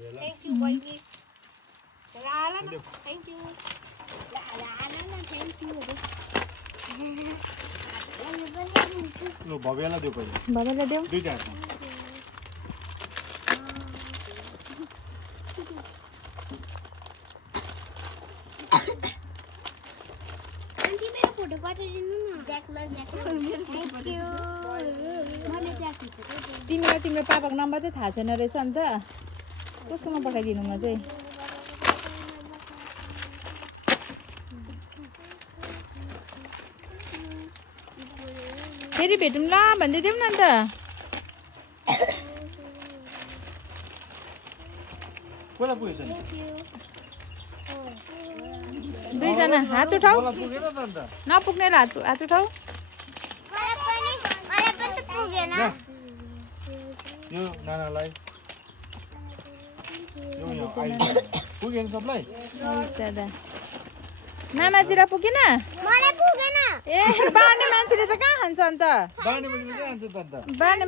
Thank you, baby. Lala na. Thank you. Lala na. Thank you. लो भव्याला देऊ पहिले बाबालाई देऊ दुईटा आन्टी मेरो फोटो पठाइदिनु न ज्याकमा थ्यांक यू मैले त्यहाँ खिचेको तिमीलाई तिम्रो पापाको नम्बर चाहिँ थाहा छैन रहेछ नि त कसकोमा पठाइदिनु म चाहिँ फेरि भेटौँ ल भन्दै देऊ न अन्त कोला पुगेछ नि दुईजना हात उठाऊ कोला पुगेन त अन्त नपुग्ने हात उठाऊ मलाई पनि त पुगेन यो नानालाई यो यहाँ पुगेन सबलाई दादा मामाजीलाई पुगेन मलाई पुगेन ए बार्ने मान्छेले त कहाँ खान्छ अन्त बार्ने मान्छेले कहाँ खान्छ त अन्त बार्ने